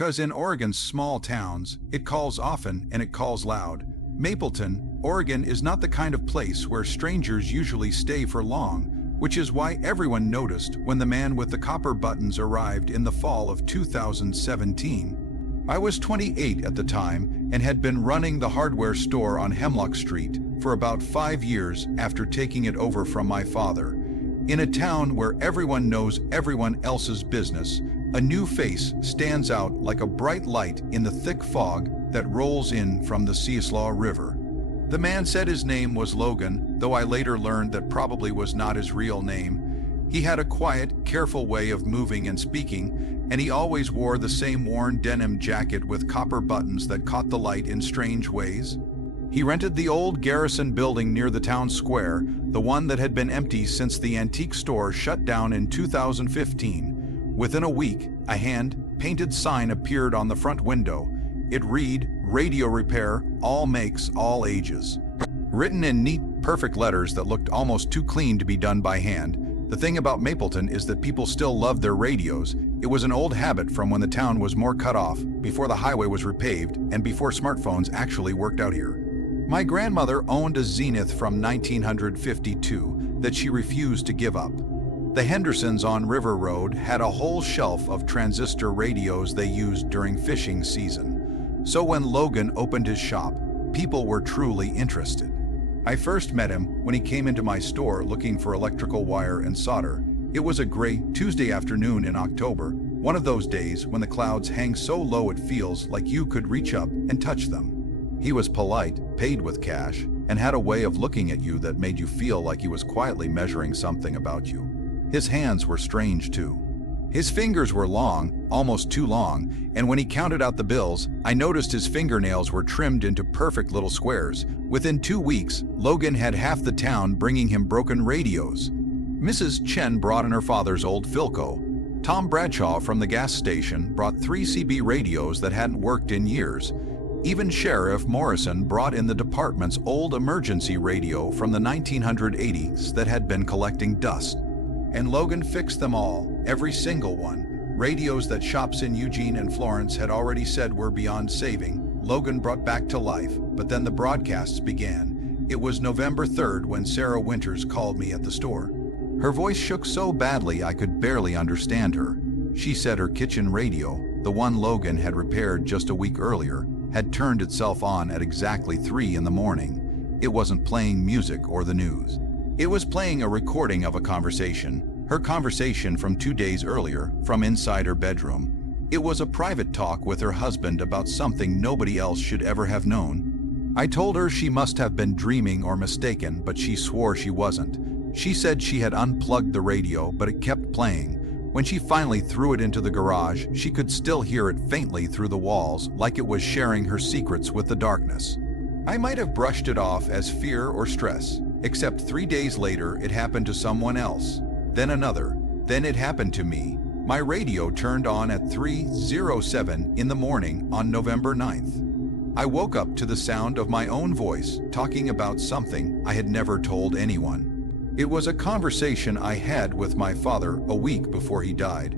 'Cause in Oregon's small towns, it calls often and it calls loud. Mapleton, Oregon is not the kind of place where strangers usually stay for long, which is why everyone noticed when the man with the copper buttons arrived in the fall of 2017. I was 28 at the time and had been running the hardware store on Hemlock Street for about 5 years after taking it over from my father. In a town where everyone knows everyone else's business, a new face stands out like a bright light in the thick fog that rolls in from the Cieslaw River. The man said his name was Logan, though I later learned that probably was not his real name. He had a quiet, careful way of moving and speaking, and he always wore the same worn denim jacket with copper buttons that caught the light in strange ways. He rented the old Garrison building near the town square, the one that had been empty since the antique store shut down in 2015. Within a week, a hand-painted sign appeared on the front window. It read, "Radio repair, all makes, all ages." Written in neat, perfect letters that looked almost too clean to be done by hand. The thing about Mapleton is that people still love their radios. It was an old habit from when the town was more cut off, before the highway was repaved, and before smartphones actually worked out here. My grandmother owned a Zenith from 1952 that she refused to give up. The Hendersons on River Road had a whole shelf of transistor radios they used during fishing season. So when Logan opened his shop, people were truly interested. I first met him when he came into my store looking for electrical wire and solder. It was a gray Tuesday afternoon in October, one of those days when the clouds hang so low it feels like you could reach up and touch them. He was polite, paid with cash, and had a way of looking at you that made you feel like he was quietly measuring something about you. His hands were strange too. His fingers were long, almost too long, and when he counted out the bills, I noticed his fingernails were trimmed into perfect little squares. Within 2 weeks, Logan had half the town bringing him broken radios. Mrs. Chen brought in her father's old Philco. Tom Bradshaw from the gas station brought 3 CB radios that hadn't worked in years. Even Sheriff Morrison brought in the department's old emergency radio from the 1980s that had been collecting dust. And Logan fixed them all, every single one. Radios that shops in Eugene and Florence had already said were beyond saving, Logan brought back to life, but then the broadcasts began. It was November 3rd when Sarah Winters called me at the store. Her voice shook so badly I could barely understand her. She said her kitchen radio, the one Logan had repaired just a week earlier, had turned itself on at exactly 3 in the morning. It wasn't playing music or the news. It was playing a recording of a conversation, her conversation from 2 days earlier, from inside her bedroom. It was a private talk with her husband about something nobody else should ever have known. I told her she must have been dreaming or mistaken, but she swore she wasn't. She said she had unplugged the radio, but it kept playing. When she finally threw it into the garage, she could still hear it faintly through the walls, like it was sharing her secrets with the darkness. I might have brushed it off as fear or stress, except 3 days later it happened to someone else, then another, then it happened to me. My radio turned on at 3:07 in the morning on November 9th. I woke up to the sound of my own voice talking about something I had never told anyone. It was a conversation I had with my father a week before he died.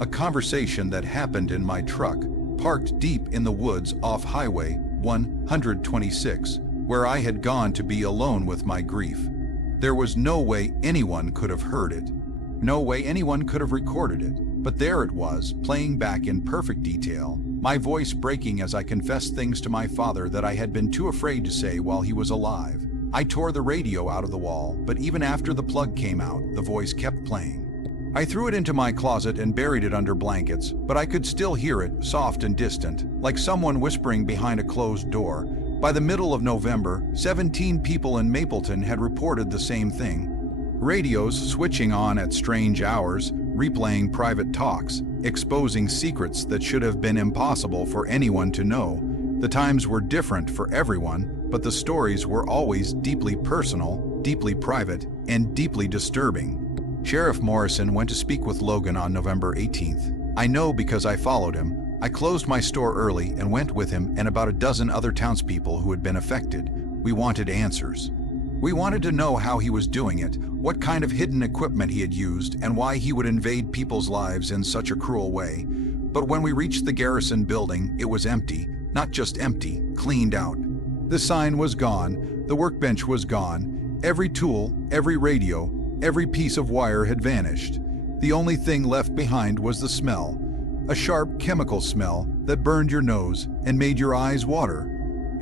A conversation that happened in my truck, parked deep in the woods off Highway 126, where I had gone to be alone with my grief. There was no way anyone could have heard it. No way anyone could have recorded it. But there it was, playing back in perfect detail, my voice breaking as I confessed things to my father that I had been too afraid to say while he was alive. I tore the radio out of the wall, but even after the plug came out, the voice kept playing. I threw it into my closet and buried it under blankets, but I could still hear it, soft and distant, like someone whispering behind a closed door. By the middle of November, 17 people in Mapleton had reported the same thing. Radios switching on at strange hours, replaying private talks, exposing secrets that should have been impossible for anyone to know. The times were different for everyone, but the stories were always deeply personal, deeply private, and deeply disturbing. Sheriff Morrison went to speak with Logan on November 18th. I know because I followed him. I closed my store early and went with him and about a dozen other townspeople who had been affected. We wanted answers. We wanted to know how he was doing it, what kind of hidden equipment he had used, and why he would invade people's lives in such a cruel way. But when we reached the garrison building, it was empty. Not just empty, cleaned out. The sign was gone, the workbench was gone, every tool, every radio, every piece of wire had vanished. The only thing left behind was the smell, a sharp chemical smell that burned your nose and made your eyes water.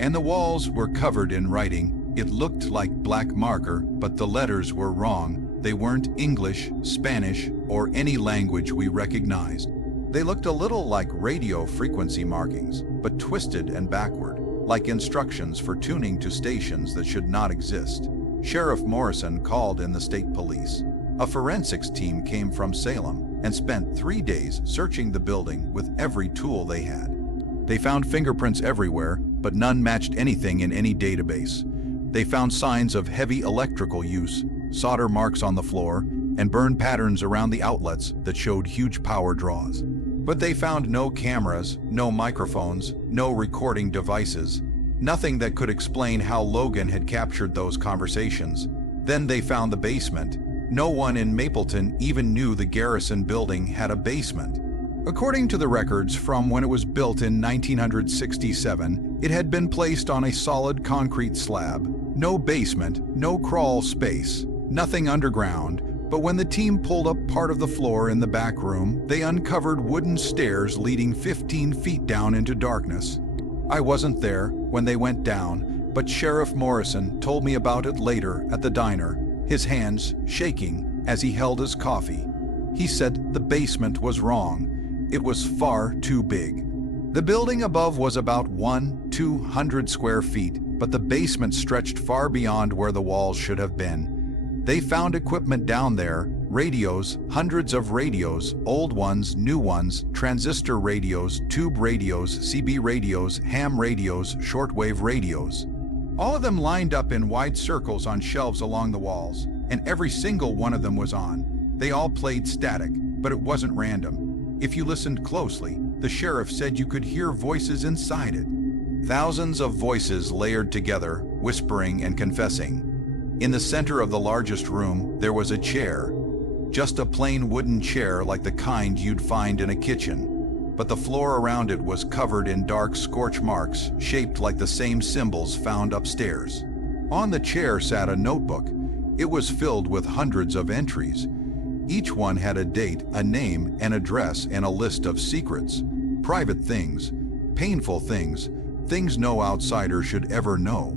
And the walls were covered in writing. It looked like black marker, but the letters were wrong. They weren't English, Spanish, or any language we recognized. They looked a little like radio frequency markings, but twisted and backward, like instructions for tuning to stations that should not exist. Sheriff Morrison called in the state police. A forensics team came from Salem and spent 3 days searching the building with every tool they had. They found fingerprints everywhere, but none matched anything in any database. They found signs of heavy electrical use, solder marks on the floor, and burn patterns around the outlets that showed huge power draws. But they found no cameras, no microphones, no recording devices, nothing that could explain how Logan had captured those conversations. Then they found the basement. No one in Mapleton even knew the garrison building had a basement. According to the records from when it was built in 1967, it had been placed on a solid concrete slab. No basement, no crawl space, nothing underground. But when the team pulled up part of the floor in the back room, they uncovered wooden stairs leading 15 feet down into darkness. I wasn't there when they went down, but Sheriff Morrison told me about it later at the diner, his hands shaking as he held his coffee. He said the basement was wrong. It was far too big. The building above was about 200 square feet, but the basement stretched far beyond where the walls should have been. They found equipment down there, radios, hundreds of radios, old ones, new ones, transistor radios, tube radios, CB radios, ham radios, shortwave radios. All of them lined up in wide circles on shelves along the walls, and every single one of them was on. They all played static, but it wasn't random. If you listened closely, the sheriff said you could hear voices inside it. Thousands of voices layered together, whispering and confessing. In the center of the largest room, there was a chair. Just a plain wooden chair like the kind you'd find in a kitchen. But the floor around it was covered in dark scorch marks, shaped like the same symbols found upstairs. On the chair sat a notebook. It was filled with hundreds of entries. Each one had a date, a name, an address, and a list of secrets. Private things, painful things, things no outsider should ever know.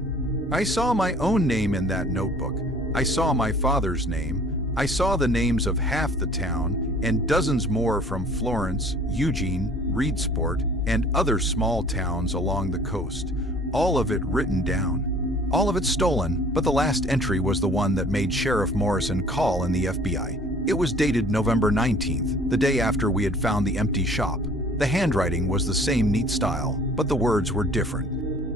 I saw my own name in that notebook. I saw my father's name. I saw the names of half the town and dozens more from Florence, Eugene, Reedsport, and other small towns along the coast. All of it written down. All of it stolen, but the last entry was the one that made Sheriff Morrison call in the FBI. It was dated November 19th, the day after we had found the empty shop. The handwriting was the same neat style, but the words were different.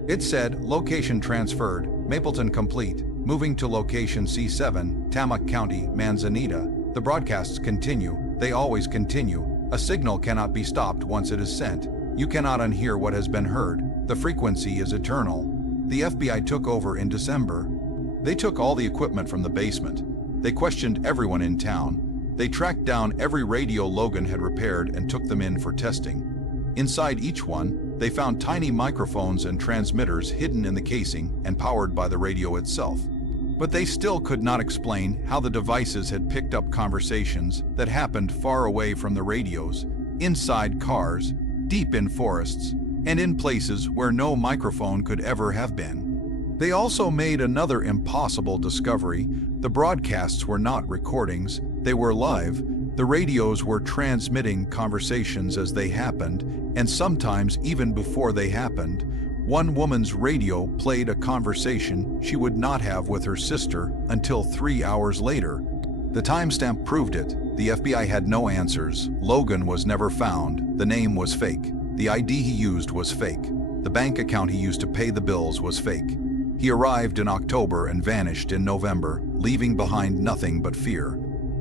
It said, location transferred, Mapleton complete, moving to location C7, Tamaki County, Manzanita. The broadcasts continue, they always continue. A signal cannot be stopped once it is sent. You cannot unhear what has been heard. The frequency is eternal. The FBI took over in December. They took all the equipment from the basement. They questioned everyone in town. They tracked down every radio Logan had repaired and took them in for testing. Inside each one, they found tiny microphones and transmitters hidden in the casing and powered by the radio itself. But they still could not explain how the devices had picked up conversations that happened far away from the radios, inside cars, deep in forests, and in places where no microphone could ever have been. They also made another impossible discovery. The broadcasts were not recordings, they were live. The radios were transmitting conversations as they happened, and sometimes even before they happened. One woman's radio played a conversation she would not have with her sister until 3 hours later. The timestamp proved it. The FBI had no answers. Logan was never found. The name was fake. The ID he used was fake. The bank account he used to pay the bills was fake. He arrived in October and vanished in November, leaving behind nothing but fear.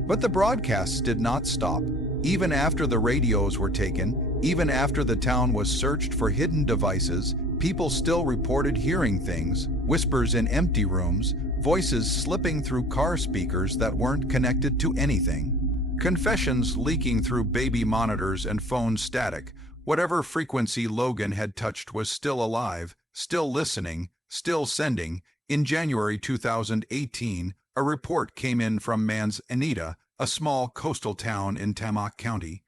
But the broadcasts did not stop. Even after the radios were taken, even after the town was searched for hidden devices, people still reported hearing things, whispers in empty rooms, voices slipping through car speakers that weren't connected to anything. Confessions leaking through baby monitors and phone static. Whatever frequency Logan had touched was still alive, still listening, still sending. In January 2018, a report came in from Manzanita, a small coastal town in Tamaki County.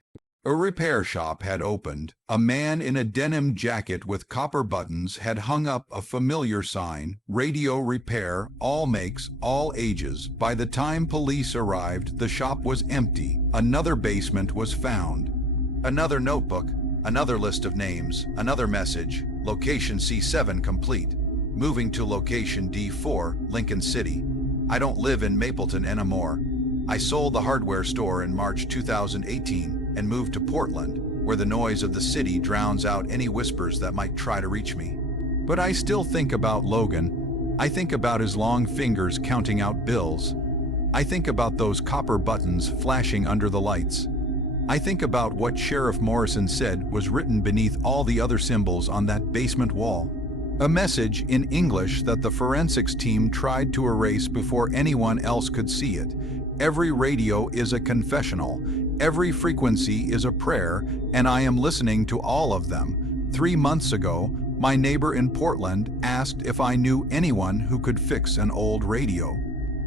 A repair shop had opened. A man in a denim jacket with copper buttons had hung up a familiar sign, "Radio Repair, all makes, all ages." By the time police arrived, the shop was empty. Another basement was found. Another notebook, another list of names, another message. Location C7 complete. Moving to location D4, Lincoln City. I don't live in Mapleton anymore. I sold the hardware store in March 2018 and moved to Portland, where the noise of the city drowns out any whispers that might try to reach me. But I still think about Logan. I think about his long fingers counting out bills. I think about those copper buttons flashing under the lights. I think about what Sheriff Morrison said was written beneath all the other symbols on that basement wall. A message in English that the forensics team tried to erase before anyone else could see it. Every radio is a confessional. Every frequency is a prayer, and I am listening to all of them. 3 months ago, my neighbor in Portland asked if I knew anyone who could fix an old radio.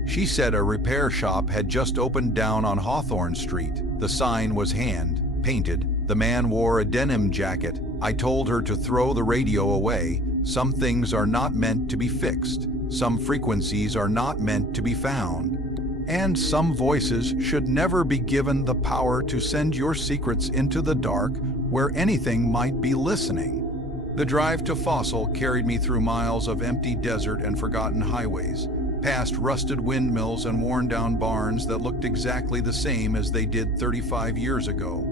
She said a repair shop had just opened down on Hawthorne Street. The sign was hand-painted. The man wore a denim jacket. I told her to throw the radio away. Some things are not meant to be fixed. Some frequencies are not meant to be found. And some voices should never be given the power to send your secrets into the dark where anything might be listening. The drive to Fossil carried me through miles of empty desert and forgotten highways, past rusted windmills and worn-down barns that looked exactly the same as they did 35 years ago.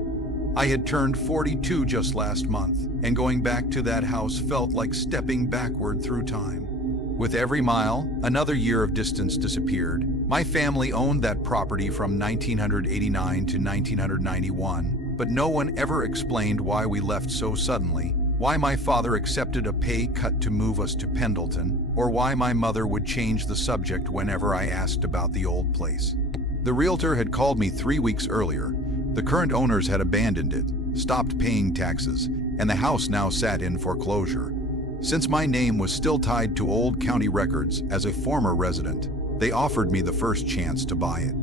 I had turned 42 just last month, and going back to that house felt like stepping backward through time. With every mile, another year of distance disappeared. My family owned that property from 1989 to 1991, but no one ever explained why we left so suddenly, why my father accepted a pay cut to move us to Pendleton, or why my mother would change the subject whenever I asked about the old place. The realtor had called me 3 weeks earlier. The current owners had abandoned it, stopped paying taxes, and the house now sat in foreclosure. Since my name was still tied to old county records as a former resident, they offered me the first chance to buy it.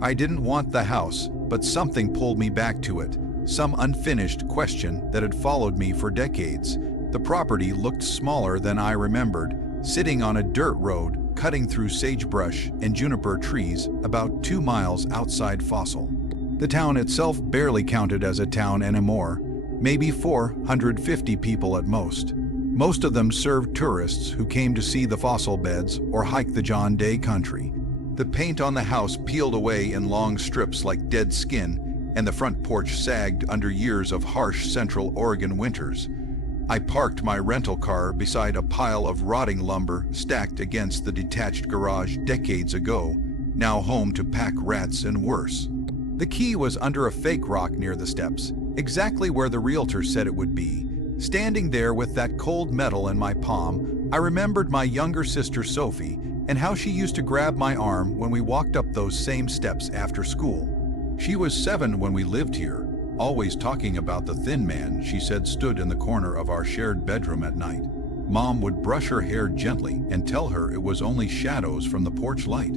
I didn't want the house, but something pulled me back to it, some unfinished question that had followed me for decades. The property looked smaller than I remembered, sitting on a dirt road, cutting through sagebrush and juniper trees about 2 miles outside Fossil. The town itself barely counted as a town anymore, maybe 450 people at most. Most of them served tourists who came to see the fossil beds or hike the John Day country. The paint on the house peeled away in long strips like dead skin, and the front porch sagged under years of harsh Central Oregon winters. I parked my rental car beside a pile of rotting lumber stacked against the detached garage decades ago, now home to pack rats and worse. The key was under a fake rock near the steps, exactly where the realtor said it would be. Standing there with that cold metal in my palm, I remembered my younger sister Sophie and how she used to grab my arm when we walked up those same steps after school. She was 7 when we lived here, always talking about the thin man she said stood in the corner of our shared bedroom at night. Mom would brush her hair gently and tell her it was only shadows from the porch light.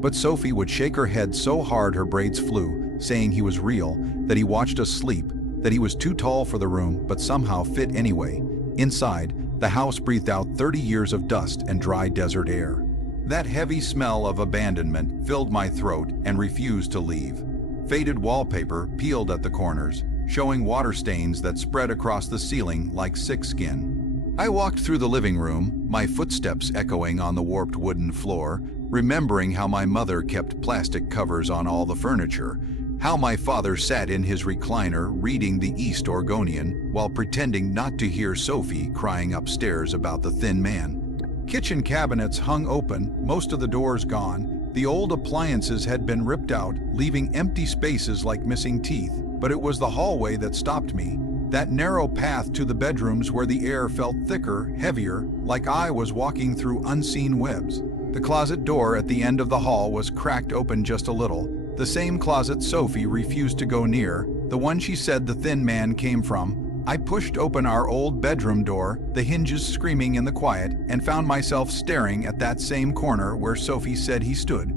But Sophie would shake her head so hard her braids flew, saying he was real, that he watched us sleep, that he was too tall for the room but somehow fit anyway. Inside, the house breathed out 30 years of dust and dry desert air. That heavy smell of abandonment filled my throat and refused to leave. Faded wallpaper peeled at the corners, showing water stains that spread across the ceiling like sick skin. I walked through the living room, my footsteps echoing on the warped wooden floor, remembering how my mother kept plastic covers on all the furniture, how my father sat in his recliner reading the East Oregonian while pretending not to hear Sophie crying upstairs about the thin man. Kitchen cabinets hung open, most of the doors gone. The old appliances had been ripped out, leaving empty spaces like missing teeth. But it was the hallway that stopped me, that narrow path to the bedrooms where the air felt thicker, heavier, like I was walking through unseen webs. The closet door at the end of the hall was cracked open just a little, The same closet Sophie refused to go near, the one she said the thin man came from. I pushed open our old bedroom door, the hinges screaming in the quiet, and found myself staring at that same corner where Sophie said he stood.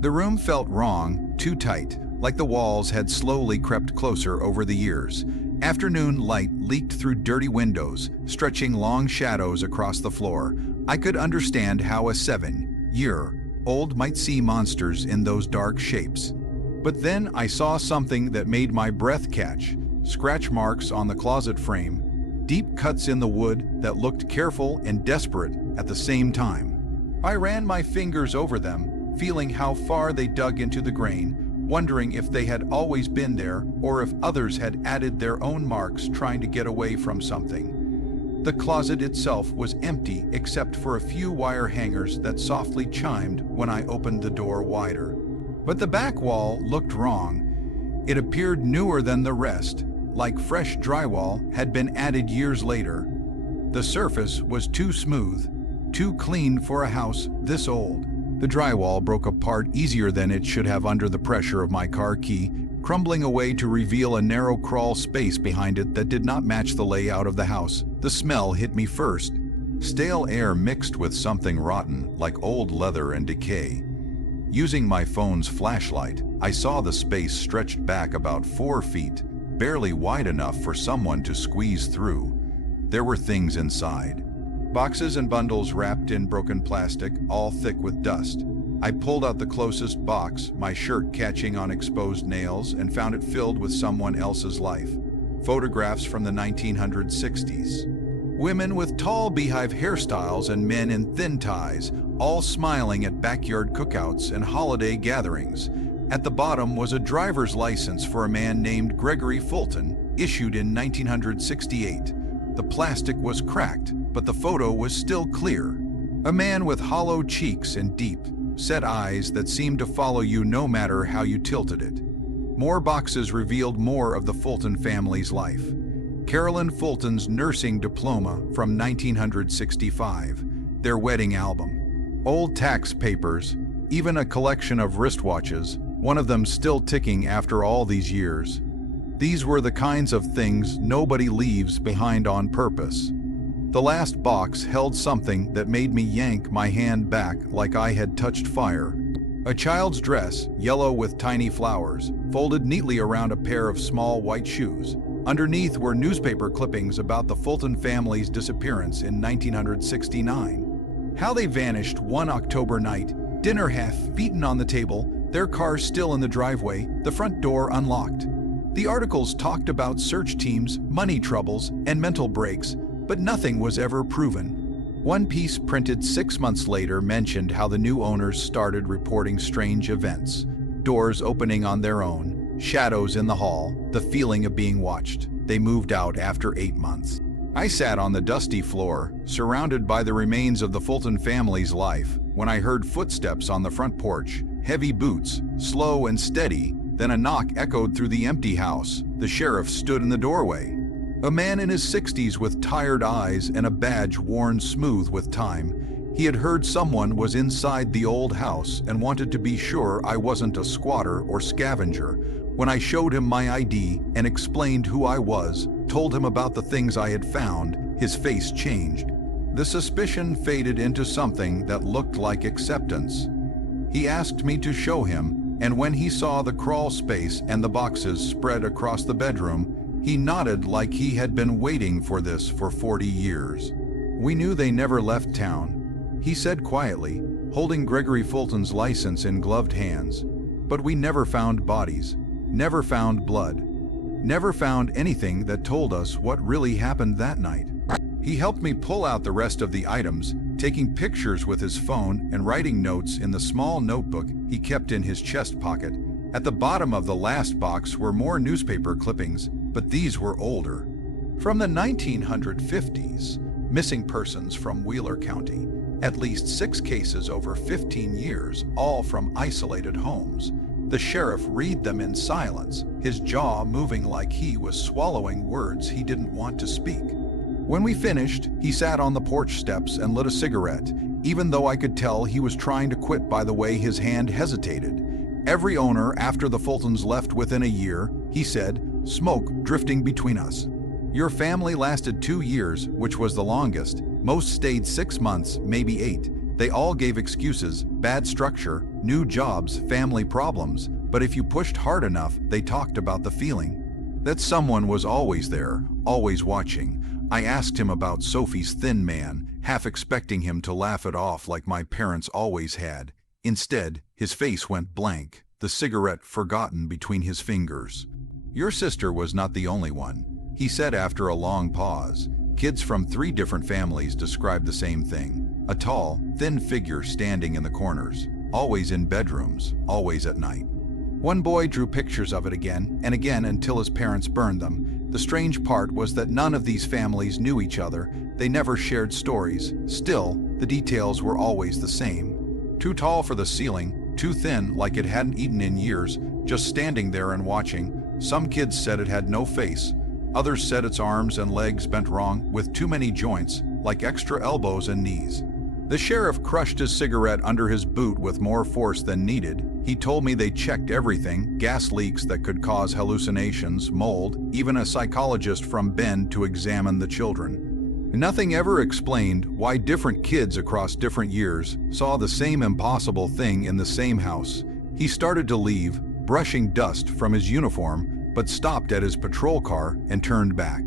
The room felt wrong, too tight, like the walls had slowly crept closer over the years. Afternoon light leaked through dirty windows, stretching long shadows across the floor. I could understand how a 7-year-old might see monsters in those dark shapes. But then I saw something that made my breath catch. Scratch marks on the closet frame, deep cuts in the wood that looked careful and desperate at the same time. I ran my fingers over them, feeling how far they dug into the grain, wondering if they had always been there or if others had added their own marks trying to get away from something. The closet itself was empty except for a few wire hangers that softly chimed when I opened the door wider. But the back wall looked wrong. It appeared newer than the rest, like fresh drywall had been added years later. The surface was too smooth, too clean for a house this old. The drywall broke apart easier than it should have under the pressure of my car key, crumbling away to reveal a narrow crawl space behind it that did not match the layout of the house. The smell hit me first. Stale air mixed with something rotten, like old leather and decay. Using my phone's flashlight, I saw the space stretched back about 4 feet, barely wide enough for someone to squeeze through. There were things inside. Boxes and bundles wrapped in broken plastic, all thick with dust. I pulled out the closest box, my shirt catching on exposed nails, and found it filled with someone else's life. Photographs from the 1960s. Women with tall beehive hairstyles and men in thin ties, all smiling at backyard cookouts and holiday gatherings. At the bottom was a driver's license for a man named Gregory Fulton, issued in 1968. The plastic was cracked, but the photo was still clear. A man with hollow cheeks and deep, set eyes that seemed to follow you no matter how you tilted it. More boxes revealed more of the Fulton family's life. Carolyn Fulton's nursing diploma from 1965, their wedding album, old tax papers, even a collection of wristwatches, one of them still ticking after all these years. These were the kinds of things nobody leaves behind on purpose. The last box held something that made me yank my hand back like I had touched fire. A child's dress, yellow with tiny flowers, folded neatly around a pair of small white shoes. Underneath were newspaper clippings about the Fulton family's disappearance in 1969. How they vanished one October night, dinner half-eaten on the table, their car still in the driveway, the front door unlocked. The articles talked about search teams, money troubles, and mental breaks, but nothing was ever proven. One piece printed 6 months later mentioned how the new owners started reporting strange events. Doors opening on their own, shadows in the hall, the feeling of being watched. They moved out after 8 months. I sat on the dusty floor, surrounded by the remains of the Fulton family's life, when I heard footsteps on the front porch, heavy boots, slow and steady. Then a knock echoed through the empty house. The sheriff stood in the doorway. A man in his 60s with tired eyes and a badge worn smooth with time. He had heard someone was inside the old house and wanted to be sure I wasn't a squatter or scavenger. When I showed him my ID and explained who I was, told him about the things I had found, his face changed. The suspicion faded into something that looked like acceptance. He asked me to show him, and when he saw the crawl space and the boxes spread across the bedroom, he nodded like he had been waiting for this for 40 years. We knew they never left town, he said quietly, holding Gregory Fulton's license in gloved hands. But we never found bodies, never found blood, never found anything that told us what really happened that night. He helped me pull out the rest of the items, taking pictures with his phone and writing notes in the small notebook he kept in his chest pocket. At the bottom of the last box were more newspaper clippings, but these were older. From the 1950s, missing persons from Wheeler County, at least 6 cases over 15 years, all from isolated homes. The sheriff read them in silence, his jaw moving like he was swallowing words he didn't want to speak. When we finished, he sat on the porch steps and lit a cigarette, even though I could tell he was trying to quit by the way his hand hesitated. Every owner after the Fultons left within a year, he said, smoke drifting between us. Your family lasted 2 years, which was the longest. Most stayed 6 months, maybe 8. They all gave excuses, bad structure, new jobs, family problems. But if you pushed hard enough, they talked about the feeling that someone was always there, always watching. I asked him about Sophie's thin man, half expecting him to laugh it off like my parents always had. Instead, his face went blank, the cigarette forgotten between his fingers. Your sister was not the only one, he said after a long pause. Kids from 3 different families described the same thing. A tall, thin figure standing in the corners, always in bedrooms, always at night. One boy drew pictures of it again and again until his parents burned them. The strange part was that none of these families knew each other. They never shared stories. Still, the details were always the same. Too tall for the ceiling, too thin like it hadn't eaten in years, just standing there and watching. Some kids said it had no face. Others said its arms and legs bent wrong, with too many joints, like extra elbows and knees. The sheriff crushed his cigarette under his boot with more force than needed. He told me they checked everything, gas leaks that could cause hallucinations, mold, even a psychologist from Bend to examine the children. Nothing ever explained why different kids across different years saw the same impossible thing in the same house. He started to leave, brushing dust from his uniform, but stopped at his patrol car and turned back.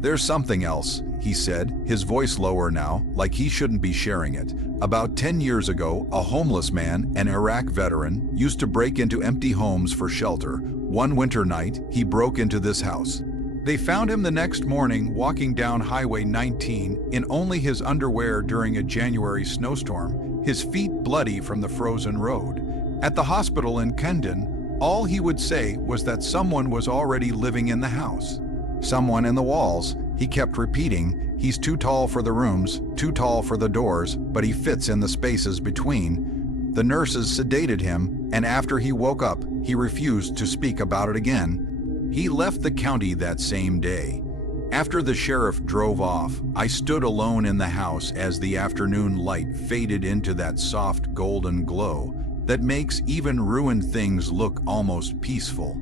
There's something else, he said, his voice lower now, like he shouldn't be sharing it. About 10 years ago, a homeless man, an Iraq veteran, used to break into empty homes for shelter. One winter night, he broke into this house. They found him the next morning walking down Highway 19 in only his underwear during a January snowstorm, his feet bloody from the frozen road. At the hospital in Kendon, all he would say was that someone was already living in the house. Someone in the walls, he kept repeating. He's too tall for the rooms, too tall for the doors, but he fits in the spaces between. The nurses sedated him, and after he woke up, he refused to speak about it again. He left the county that same day. After the sheriff drove off, I stood alone in the house as the afternoon light faded into that soft golden glow that makes even ruined things look almost peaceful.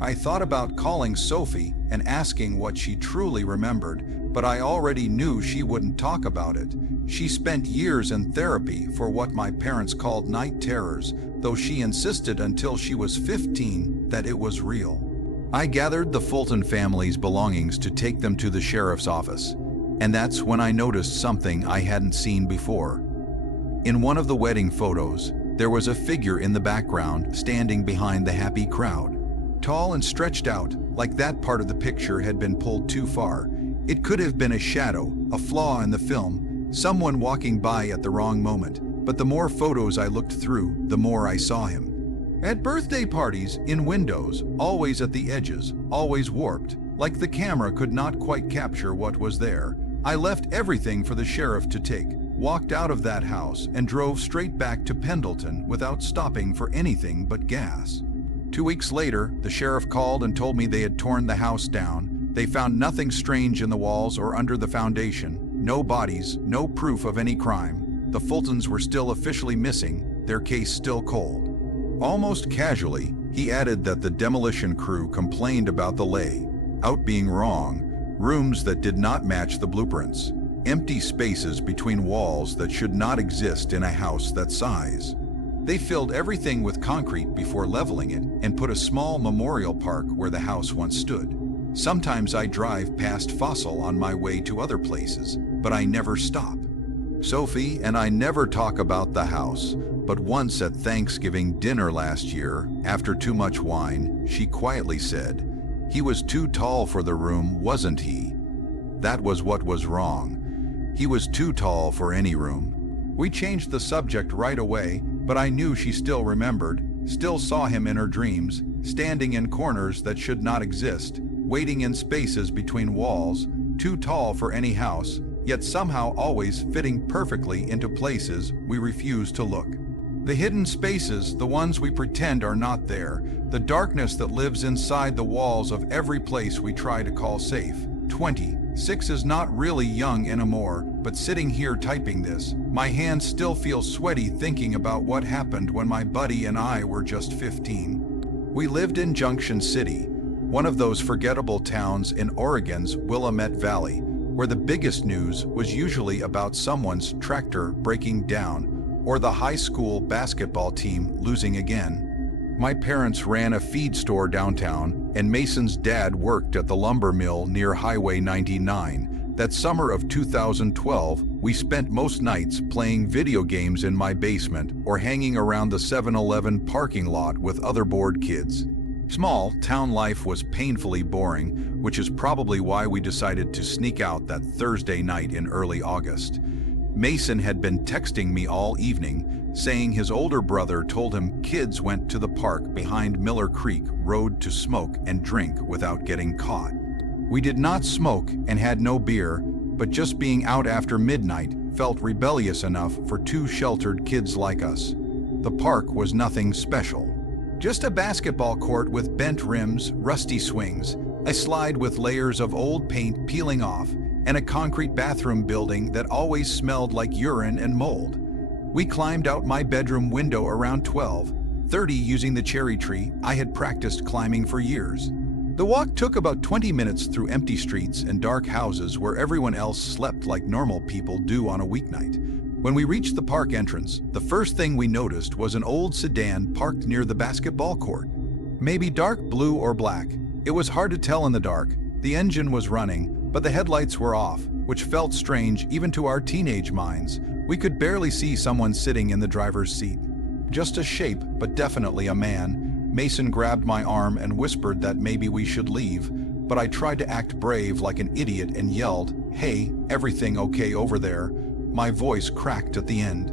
I thought about calling Sophie and asking what she truly remembered, but I already knew she wouldn't talk about it. She spent years in therapy for what my parents called night terrors, though she insisted until she was 15 that it was real. I gathered the Fulton family's belongings to take them to the sheriff's office, and that's when I noticed something I hadn't seen before. In one of the wedding photos, there was a figure in the background standing behind the happy crowd. Tall and stretched out, like that part of the picture had been pulled too far. It could have been a shadow, a flaw in the film, someone walking by at the wrong moment. But the more photos I looked through, the more I saw him. At birthday parties, in windows, always at the edges, always warped, like the camera could not quite capture what was there. I left everything for the sheriff to take, walked out of that house, and drove straight back to Pendleton without stopping for anything but gas. 2 weeks later, the sheriff called and told me they had torn the house down. They found nothing strange in the walls or under the foundation, no bodies, no proof of any crime. The Fultons were still officially missing, their case still cold. Almost casually, he added that the demolition crew complained about the layout being wrong, rooms that did not match the blueprints, empty spaces between walls that should not exist in a house that size. They filled everything with concrete before leveling it and put a small memorial park where the house once stood. Sometimes I drive past Fossil on my way to other places, but I never stop. Sophie and I never talk about the house, but once at Thanksgiving dinner last year, after too much wine, she quietly said, "He was too tall for the room, wasn't he?" That was what was wrong. He was too tall for any room. We changed the subject right away, but I knew she still remembered, still saw him in her dreams, standing in corners that should not exist, waiting in spaces between walls, too tall for any house, yet somehow always fitting perfectly into places we refuse to look. The hidden spaces, the ones we pretend are not there, the darkness that lives inside the walls of every place we try to call safe. 20, 6 is not really young anymore, but sitting here typing this, my hands still feel sweaty thinking about what happened when my buddy and I were just 15. We lived in Junction City, one of those forgettable towns in Oregon's Willamette Valley, where the biggest news was usually about someone's tractor breaking down or the high school basketball team losing again. My parents ran a feed store downtown, and Mason's dad worked at the lumber mill near Highway 99. That summer of 2012, we spent most nights playing video games in my basement or hanging around the 7-Eleven parking lot with other bored kids. Small town life was painfully boring, which is probably why we decided to sneak out that Thursday night in early August. Mason had been texting me all evening, saying his older brother told him kids went to the park behind Miller Creek Road to smoke and drink without getting caught. We did not smoke and had no beer, but just being out after midnight felt rebellious enough for two sheltered kids like us. The park was nothing special. Just a basketball court with bent rims, rusty swings, a slide with layers of old paint peeling off, and a concrete bathroom building that always smelled like urine and mold. We climbed out my bedroom window around 12:30 using the cherry tree I had practiced climbing for years. The walk took about 20 minutes through empty streets and dark houses where everyone else slept like normal people do on a weeknight. When we reached the park entrance, the first thing we noticed was an old sedan parked near the basketball court. Maybe dark blue or black. It was hard to tell in the dark. The engine was running, but the headlights were off, which felt strange even to our teenage minds. We could barely see someone sitting in the driver's seat. Just a shape, but definitely a man. Mason grabbed my arm and whispered that maybe we should leave, but I tried to act brave like an idiot and yelled, "Hey, everything okay over there?" My voice cracked at the end.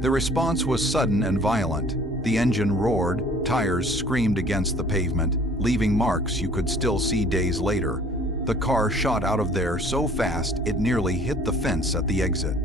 The response was sudden and violent. The engine roared, tires screamed against the pavement, leaving marks you could still see days later. The car shot out of there so fast it nearly hit the fence at the exit.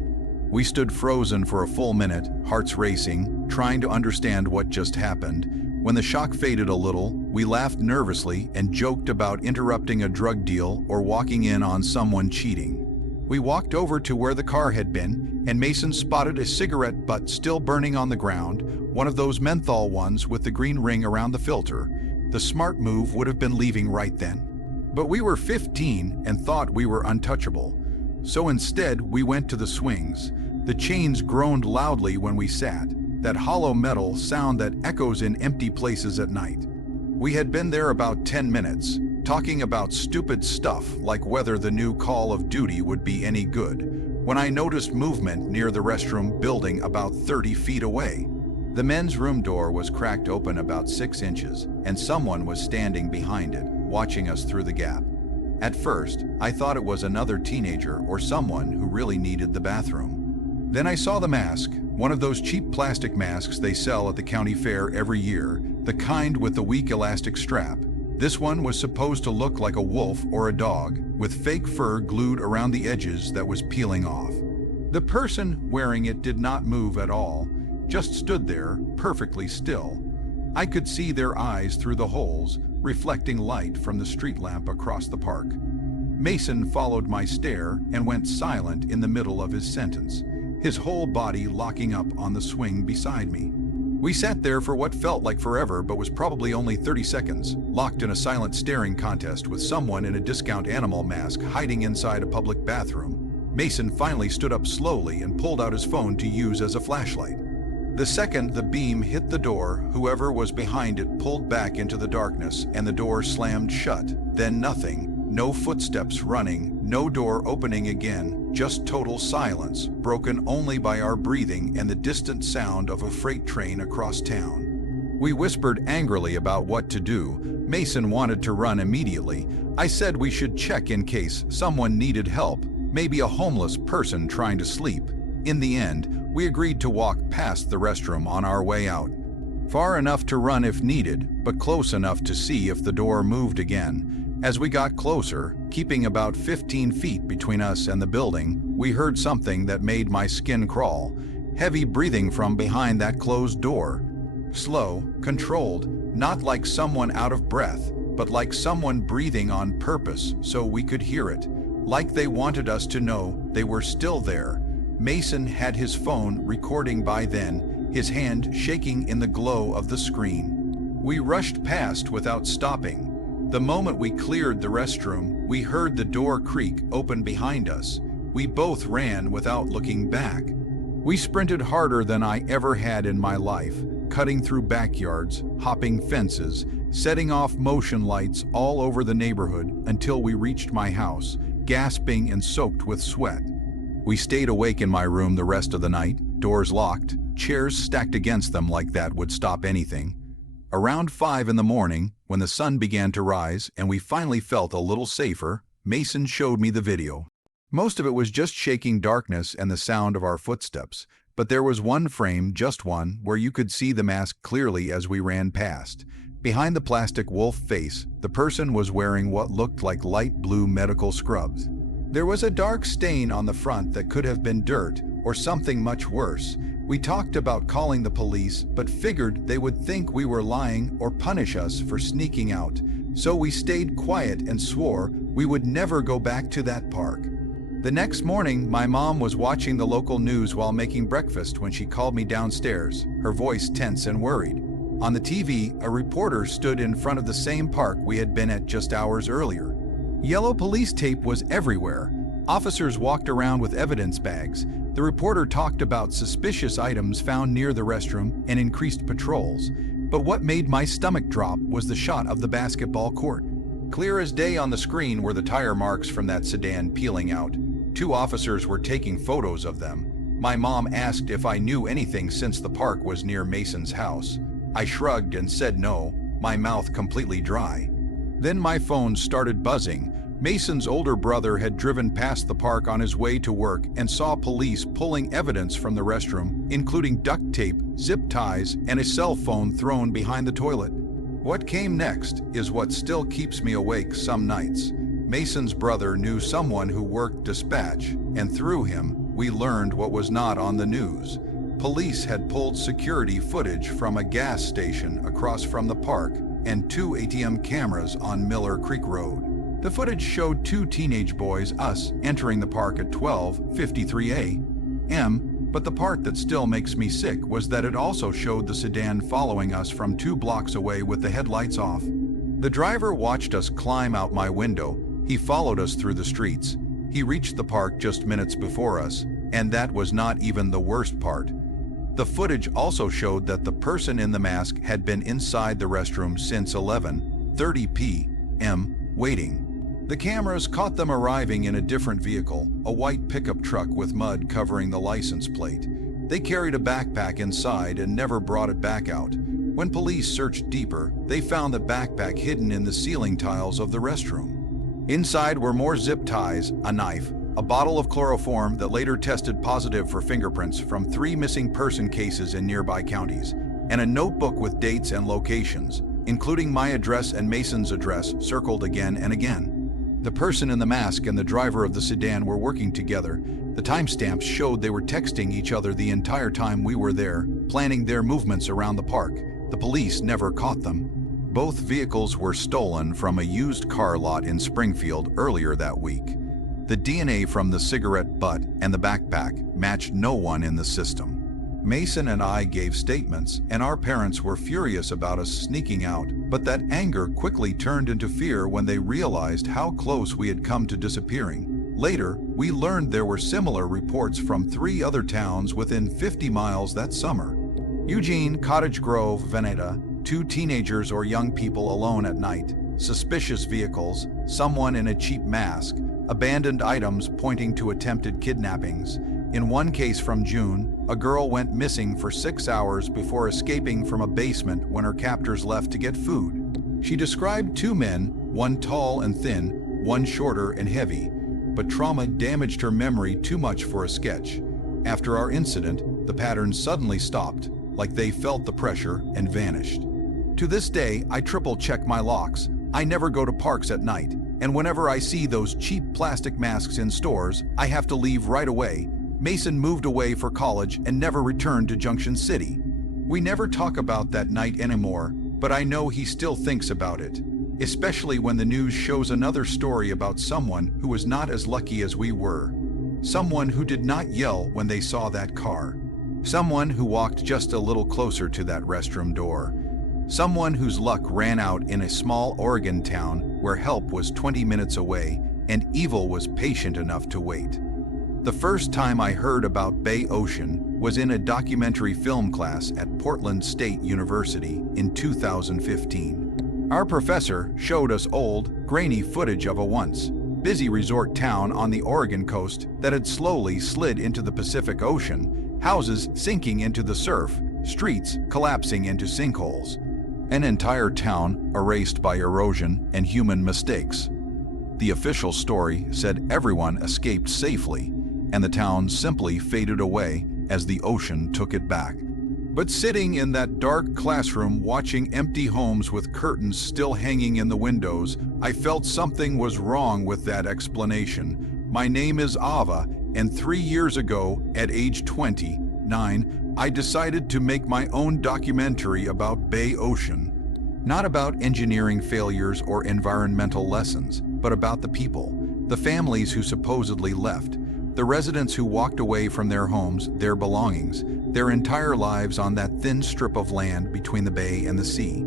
We stood frozen for a full minute, hearts racing, trying to understand what just happened. When the shock faded a little, we laughed nervously and joked about interrupting a drug deal or walking in on someone cheating. We walked over to where the car had been, and Mason spotted a cigarette butt still burning on the ground, one of those menthol ones with the green ring around the filter. The smart move would have been leaving right then. But we were 15 and thought we were untouchable. So instead, we went to the swings. The chains groaned loudly when we sat, that hollow metal sound that echoes in empty places at night. We had been there about 10 minutes, talking about stupid stuff like whether the new Call of Duty would be any good, when I noticed movement near the restroom building about 30 feet away. The men's room door was cracked open about 6 inches, and someone was standing behind it, watching us through the gap. At first, I thought it was another teenager or someone who really needed the bathroom. Then I saw the mask, one of those cheap plastic masks they sell at the county fair every year, the kind with the weak elastic strap. This one was supposed to look like a wolf or a dog, with fake fur glued around the edges that was peeling off. The person wearing it did not move at all, just stood there, perfectly still. I could see their eyes through the holes, reflecting light from the street lamp across the park. Mason followed my stare and went silent in the middle of his sentence, his whole body locking up on the swing beside me. We sat there for what felt like forever but was probably only 30 seconds, locked in a silent staring contest with someone in a discount animal mask hiding inside a public bathroom. Mason finally stood up slowly and pulled out his phone to use as a flashlight. The second the beam hit the door, whoever was behind it pulled back into the darkness and the door slammed shut. Then nothing. No footsteps running, no door opening again, just total silence, broken only by our breathing and the distant sound of a freight train across town. We whispered angrily about what to do. Mason wanted to run immediately. I said we should check in case someone needed help, maybe a homeless person trying to sleep. In the end, we agreed to walk past the restroom on our way out. Far enough to run if needed, but close enough to see if the door moved again. As we got closer, keeping about 15 feet between us and the building, we heard something that made my skin crawl. Heavy breathing from behind that closed door. Slow, controlled, not like someone out of breath, but like someone breathing on purpose so we could hear it. like they wanted us to know they were still there. Mason had his phone recording by then, his hand shaking in the glow of the screen. We rushed past without stopping. The moment we cleared the restroom, we heard the door creak open behind us. We both ran without looking back. We sprinted harder than I ever had in my life, cutting through backyards, hopping fences, setting off motion lights all over the neighborhood until we reached my house, gasping and soaked with sweat. We stayed awake in my room the rest of the night, doors locked, chairs stacked against them like that would stop anything. Around 5 in the morning, when the sun began to rise and we finally felt a little safer, Mason showed me the video. Most of it was just shaking darkness and the sound of our footsteps, but there was one frame, just one, where you could see the mask clearly as we ran past. Behind the plastic wolf face, the person was wearing what looked like light blue medical scrubs. There was a dark stain on the front that could have been dirt or something much worse. We talked about calling the police, but figured they would think we were lying or punish us for sneaking out. So we stayed quiet and swore we would never go back to that park. The next morning, my mom was watching the local news while making breakfast when she called me downstairs, her voice tense and worried. On the TV, a reporter stood in front of the same park we had been at just hours earlier. Yellow police tape was everywhere. Officers walked around with evidence bags. The reporter talked about suspicious items found near the restroom and increased patrols. But what made my stomach drop was the shot of the basketball court. Clear as day on the screen were the tire marks from that sedan peeling out. 2 officers were taking photos of them. My mom asked if I knew anything since the park was near Mason's house. I shrugged and said no, my mouth completely dry. Then my phone started buzzing. Mason's older brother had driven past the park on his way to work and saw police pulling evidence from the restroom, including duct tape, zip ties, and a cell phone thrown behind the toilet. What came next is what still keeps me awake some nights. Mason's brother knew someone who worked dispatch, and through him, we learned what was not on the news. Police had pulled security footage from a gas station across from the park and 2 ATM cameras on Miller Creek Road. The footage showed 2 teenage boys, us, entering the park at 12:53 a.m., but the part that still makes me sick was that it also showed the sedan following us from 2 blocks away with the headlights off. The driver watched us climb out my window. He followed us through the streets. He reached the park just minutes before us, and that was not even the worst part. The footage also showed that the person in the mask had been inside the restroom since 11:30 p.m., waiting. The cameras caught them arriving in a different vehicle, a white pickup truck with mud covering the license plate. They carried a backpack inside and never brought it back out. When police searched deeper, they found the backpack hidden in the ceiling tiles of the restroom. Inside were more zip ties, a knife, a bottle of chloroform that later tested positive for fingerprints from 3 missing person cases in nearby counties, and a notebook with dates and locations, including my address and Mason's address circled again and again. The person in the mask and the driver of the sedan were working together. The timestamps showed they were texting each other the entire time we were there, planning their movements around the park. The police never caught them. Both vehicles were stolen from a used car lot in Springfield earlier that week. The DNA from the cigarette butt and the backpack matched no one in the system. Mason and I gave statements, and our parents were furious about us sneaking out, but that anger quickly turned into fear when they realized how close we had come to disappearing. Later, we learned there were similar reports from 3 other towns within 50 miles that summer. Eugene, Cottage Grove, Veneta, 2 teenagers or young people alone at night, suspicious vehicles, someone in a cheap mask, abandoned items pointing to attempted kidnappings. In one case from June, a girl went missing for 6 hours before escaping from a basement when her captors left to get food. She described 2 men, one tall and thin, one shorter and heavy, but trauma damaged her memory too much for a sketch. After our incident, the patterns suddenly stopped, like they felt the pressure and vanished. To this day, I triple-check my locks. I never go to parks at night, and whenever I see those cheap plastic masks in stores, I have to leave right away. Mason moved away for college and never returned to Junction City. We never talk about that night anymore, but I know he still thinks about it. especially when the news shows another story about someone who was not as lucky as we were. Someone who did not yell when they saw that car. Someone who walked just a little closer to that restroom door. Someone whose luck ran out in a small Oregon town where help was 20 minutes away and evil was patient enough to wait. The first time I heard about Bay Ocean was in a documentary film class at Portland State University in 2015. Our professor showed us old, grainy footage of a once busy resort town on the Oregon coast that had slowly slid into the Pacific Ocean, houses sinking into the surf, streets collapsing into sinkholes. An entire town erased by erosion and human mistakes. The official story said everyone escaped safely, and the town simply faded away as the ocean took it back. But sitting in that dark classroom watching empty homes with curtains still hanging in the windows, I felt something was wrong with that explanation. My name is Ava, and 3 years ago, at age 29, I decided to make my own documentary about Bay Ocean. Not about engineering failures or environmental lessons, but about the people, the families who supposedly left, the residents who walked away from their homes, their belongings, their entire lives on that thin strip of land between the bay and the sea.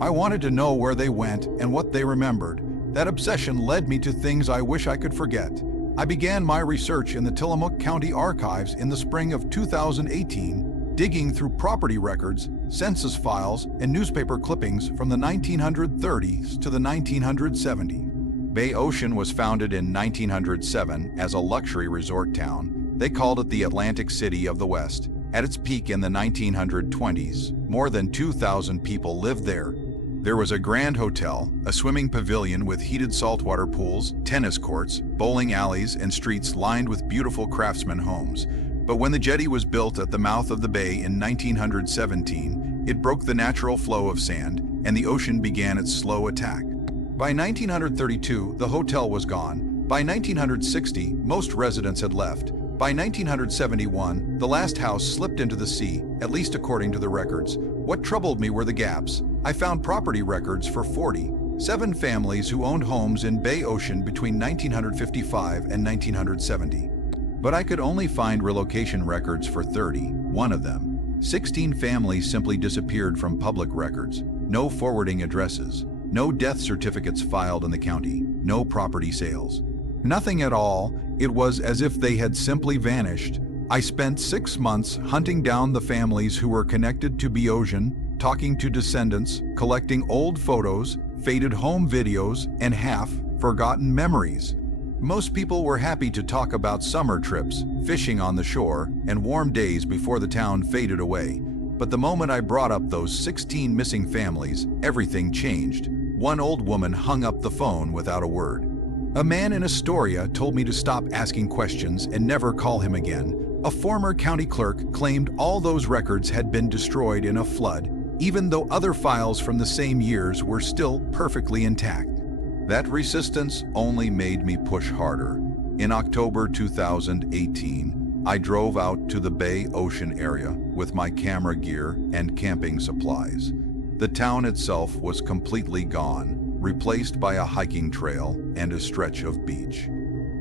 I wanted to know where they went and what they remembered. That obsession led me to things I wish I could forget. I began my research in the Tillamook County Archives in the spring of 2018, digging through property records, census files, and newspaper clippings from the 1930s to the 1970s. Bay Ocean was founded in 1907 as a luxury resort town. They called it the Atlantic City of the West. At its peak in the 1920s, more than 2,000 people lived there. There was a grand hotel, a swimming pavilion with heated saltwater pools, tennis courts, bowling alleys, and streets lined with beautiful craftsman homes. But when the jetty was built at the mouth of the bay in 1917, it broke the natural flow of sand, and the ocean began its slow attack. By 1932, the hotel was gone. By 1960, most residents had left. By 1971, the last house slipped into the sea, at least according to the records. What troubled me were the gaps. I found property records for 47 families who owned homes in Bay Ocean between 1955 and 1970. But I could only find relocation records for 31 of them. 16 families simply disappeared from public records. No forwarding addresses. No death certificates filed in the county. No property sales. Nothing at all. It was as if they had simply vanished. I spent 6 months hunting down the families who were connected to Bay Ocean, talking to descendants, collecting old photos, faded home videos, and half-forgotten memories. Most people were happy to talk about summer trips, fishing on the shore, and warm days before the town faded away. But the moment I brought up those 16 missing families, everything changed. One old woman hung up the phone without a word. A man in Astoria told me to stop asking questions and never call him again. A former county clerk claimed all those records had been destroyed in a flood, even though other files from the same years were still perfectly intact. That resistance only made me push harder. In October 2018, I drove out to the Bay Ocean area with my camera gear and camping supplies. The town itself was completely gone, replaced by a hiking trail and a stretch of beach.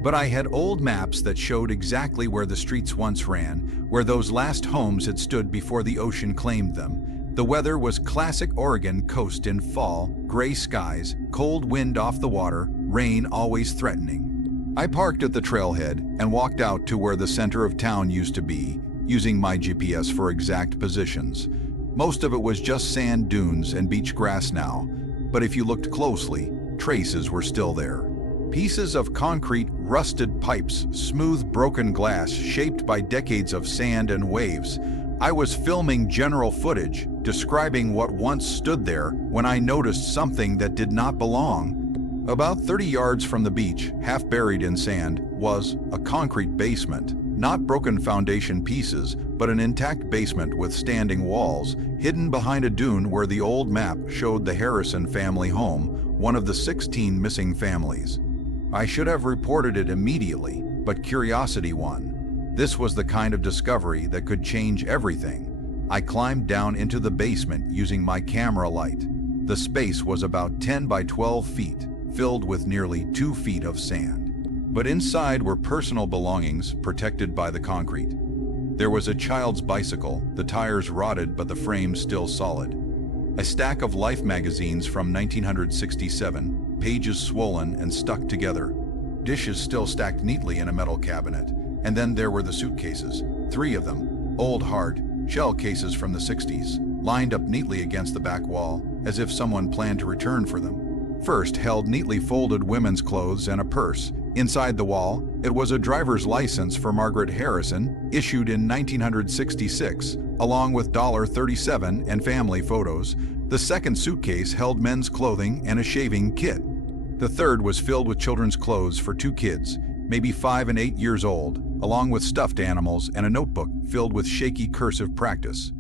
But I had old maps that showed exactly where the streets once ran, where those last homes had stood before the ocean claimed them. The weather was classic Oregon coast in fall, gray skies, cold wind off the water, rain always threatening. I parked at the trailhead and walked out to where the center of town used to be, using my GPS for exact positions. Most of it was just sand dunes and beach grass now, but if you looked closely, traces were still there. Pieces of concrete, rusted pipes, smooth broken glass shaped by decades of sand and waves. I was filming general footage, describing what once stood there when I noticed something that did not belong. About 30 yards from the beach, half buried in sand, was a concrete basement. Not broken foundation pieces, but an intact basement with standing walls, hidden behind a dune where the old map showed the Harrison family home, one of the 16 missing families. I should have reported it immediately, but curiosity won. This was the kind of discovery that could change everything. I climbed down into the basement using my camera light. The space was about 10 by 12 feet, filled with nearly 2 feet of sand. But inside were personal belongings protected by the concrete. There was a child's bicycle, the tires rotted but the frame still solid. A stack of Life magazines from 1967, pages swollen and stuck together. Dishes still stacked neatly in a metal cabinet. And then there were the suitcases, 3 of them, old hard shell cases from the 60s, lined up neatly against the back wall, as if someone planned to return for them. First held neatly folded women's clothes and a purse. Inside the wall, it was a driver's license for Margaret Harrison, issued in 1966, along with $37 and family photos. The second suitcase held men's clothing and a shaving kit. The third was filled with children's clothes for 2 kids, maybe 5 and 8 years old, along with stuffed animals and a notebook filled with shaky cursive practice.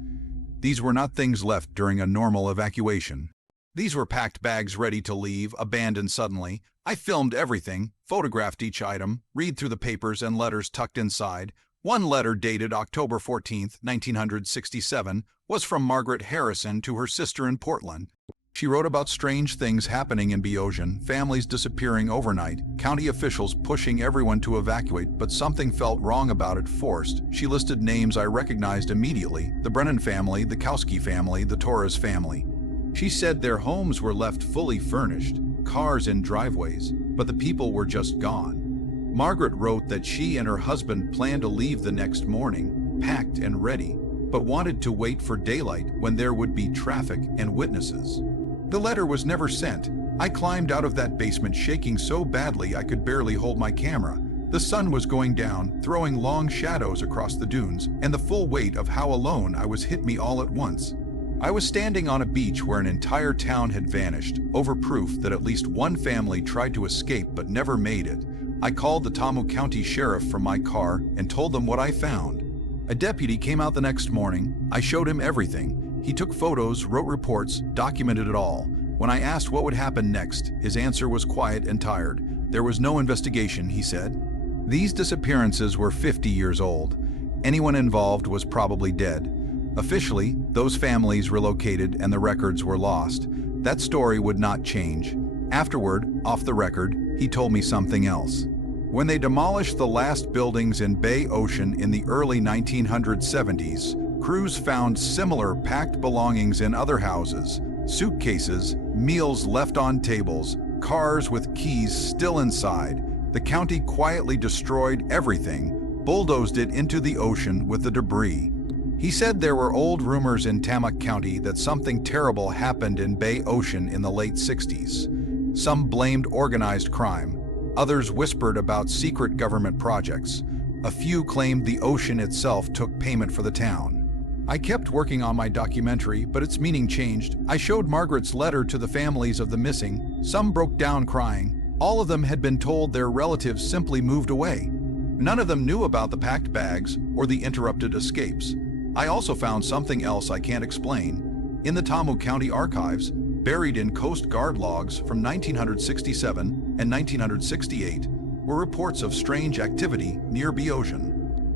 These were not things left during a normal evacuation. These were packed bags ready to leave, abandoned suddenly. I filmed everything, photographed each item, read through the papers and letters tucked inside. One letter dated October 14, 1967, was from Margaret Harrison to her sister in Portland. She wrote about strange things happening in Bossier, families disappearing overnight, county officials pushing everyone to evacuate, but something felt wrong about it. Forced. She listed names I recognized immediately: the Brennan family, the Kowski family, the Torres family. She said their homes were left fully furnished, cars in driveways, but the people were just gone. Margaret wrote that she and her husband planned to leave the next morning, packed and ready, but wanted to wait for daylight when there would be traffic and witnesses. The letter was never sent. I climbed out of that basement shaking so badly I could barely hold my camera. The sun was going down, throwing long shadows across the dunes, and the full weight of how alone I was hit me all at once. I was standing on a beach where an entire town had vanished, over proof that at least one family tried to escape but never made it. I called the Tamu County Sheriff from my car and told them what I found. A deputy came out the next morning. I showed him everything. He took photos, wrote reports, documented it all. When I asked what would happen next, his answer was quiet and tired. There was no investigation, he said. These disappearances were 50 years old. Anyone involved was probably dead. Officially, those families relocated and the records were lost. That story would not change. Afterward, off the record, he told me something else. When they demolished the last buildings in Bay Ocean in the early 1970s, crews found similar packed belongings in other houses: suitcases, meals left on tables, cars with keys still inside. The county quietly destroyed everything, bulldozed it into the ocean with the debris. He said there were old rumors in Tamaki County that something terrible happened in Bay Ocean in the late 60s. Some blamed organized crime. Others whispered about secret government projects. A few claimed the ocean itself took payment for the town. I kept working on my documentary, but its meaning changed. I showed Margaret's letter to the families of the missing. Some broke down crying. All of them had been told their relatives simply moved away. None of them knew about the packed bags or the interrupted escapes. I also found something else I can't explain. In the Tamu County archives, buried in Coast Guard logs from 1967 and 1968, were reports of strange activity near Bossier.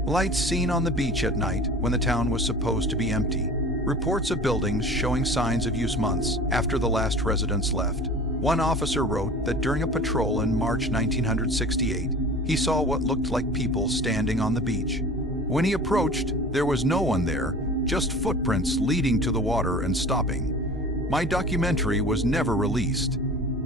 Lights seen on the beach at night when the town was supposed to be empty. Reports of buildings showing signs of use months after the last residents left. One officer wrote that during a patrol in March 1968, he saw what looked like people standing on the beach. When he approached, there was no one there, just footprints leading to the water and stopping. My documentary was never released.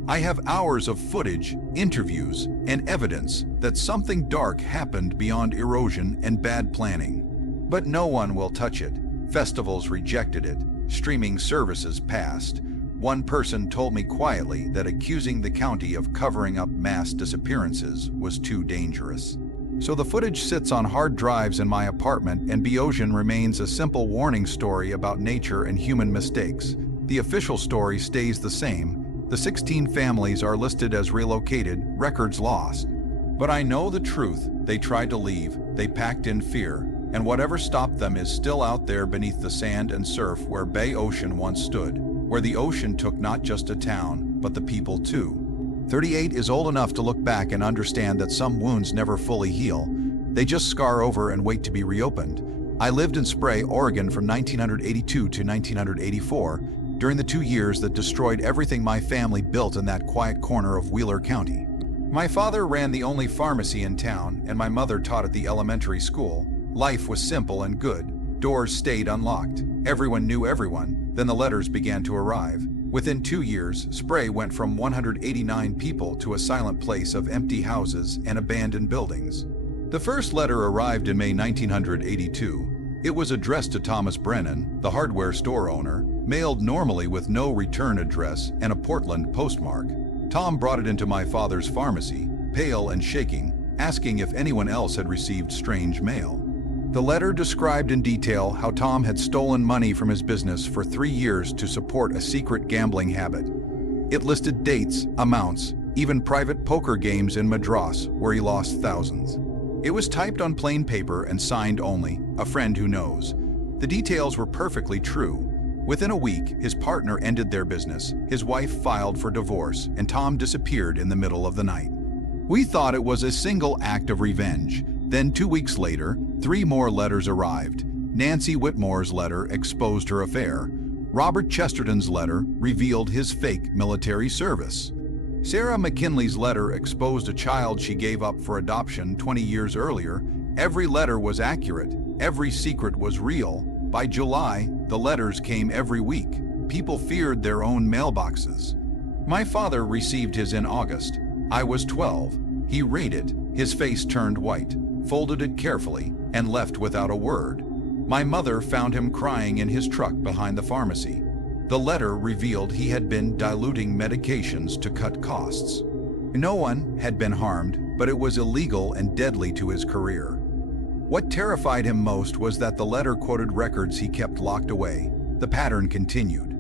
I have hours of footage, interviews, and evidence that something dark happened beyond erosion and bad planning. But no one will touch it. Festivals rejected it. Streaming services passed. One person told me quietly that accusing the county of covering up mass disappearances was too dangerous. So the footage sits on hard drives in my apartment, and Bossier remains a simple warning story about nature and human mistakes. The official story stays the same. The 16 families are listed as relocated, records lost. But I know the truth. They tried to leave. They packed in fear. And whatever stopped them is still out there beneath the sand and surf where Bay Ocean once stood, where the ocean took not just a town, but the people too. 38 is old enough to look back and understand that some wounds never fully heal. They just scar over and wait to be reopened. I lived in Spray, Oregon from 1982 to 1984. during the 2 years that destroyed everything my family built in that quiet corner of Wheeler County. My father ran the only pharmacy in town, and my mother taught at the elementary school. Life was simple and good. Doors stayed unlocked. Everyone knew everyone. Then the letters began to arrive. Within 2 years, Spray went from 189 people to a silent place of empty houses and abandoned buildings. The first letter arrived in May 1982. It was addressed to Thomas Brennan, the hardware store owner, mailed normally with no return address and a Portland postmark. Tom brought it into my father's pharmacy, pale and shaking, asking if anyone else had received strange mail. The letter described in detail how Tom had stolen money from his business for 3 years to support a secret gambling habit. It listed dates, amounts, even private poker games in Madras where he lost thousands. It was typed on plain paper and signed only, "A friend who knows." The details were perfectly true. Within a week, his partner ended their business, his wife filed for divorce, and Tom disappeared in the middle of the night. We thought it was a single act of revenge. Then 2 weeks later, 3 more letters arrived. Nancy Whitmore's letter exposed her affair. Robert Chesterton's letter revealed his fake military service. Sarah McKinley's letter exposed a child she gave up for adoption 20 years earlier. Every letter was accurate. Every secret was real. By July, the letters came every week. People feared their own mailboxes. My father received his in August. I was 12. He read it. His face turned white, folded it carefully, and left without a word. My mother found him crying in his truck behind the pharmacy. The letter revealed he had been diluting medications to cut costs. No one had been harmed, but it was illegal and deadly to his career. What terrified him most was that the letter quoted records he kept locked away. The pattern continued.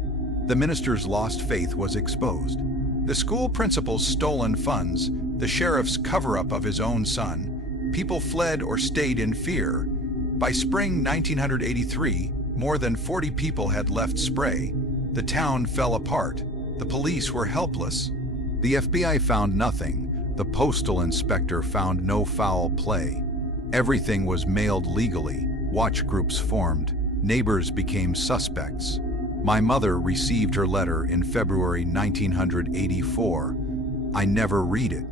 The minister's lost faith was exposed. The school principal's stolen funds, the sheriff's cover-up of his own son. People fled or stayed in fear. By spring 1983, more than 40 people had left Spray. The town fell apart. The police were helpless. The FBI found nothing. The postal inspector found no foul play. Everything was mailed legally. Watch groups formed. Neighbors became suspects. My mother received her letter in February 1984. I never read it.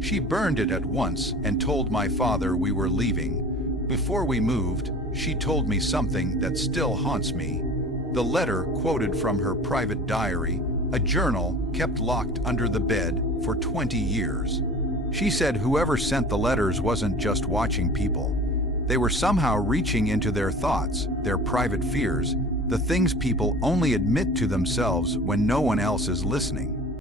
She burned it at once and told my father we were leaving. Before we moved, she told me something that still haunts me. The letter quoted from her private diary, a journal kept locked under the bed for 20 years. She said whoever sent the letters wasn't just watching people. They were somehow reaching into their thoughts, their private fears, the things people only admit to themselves when no one else is listening.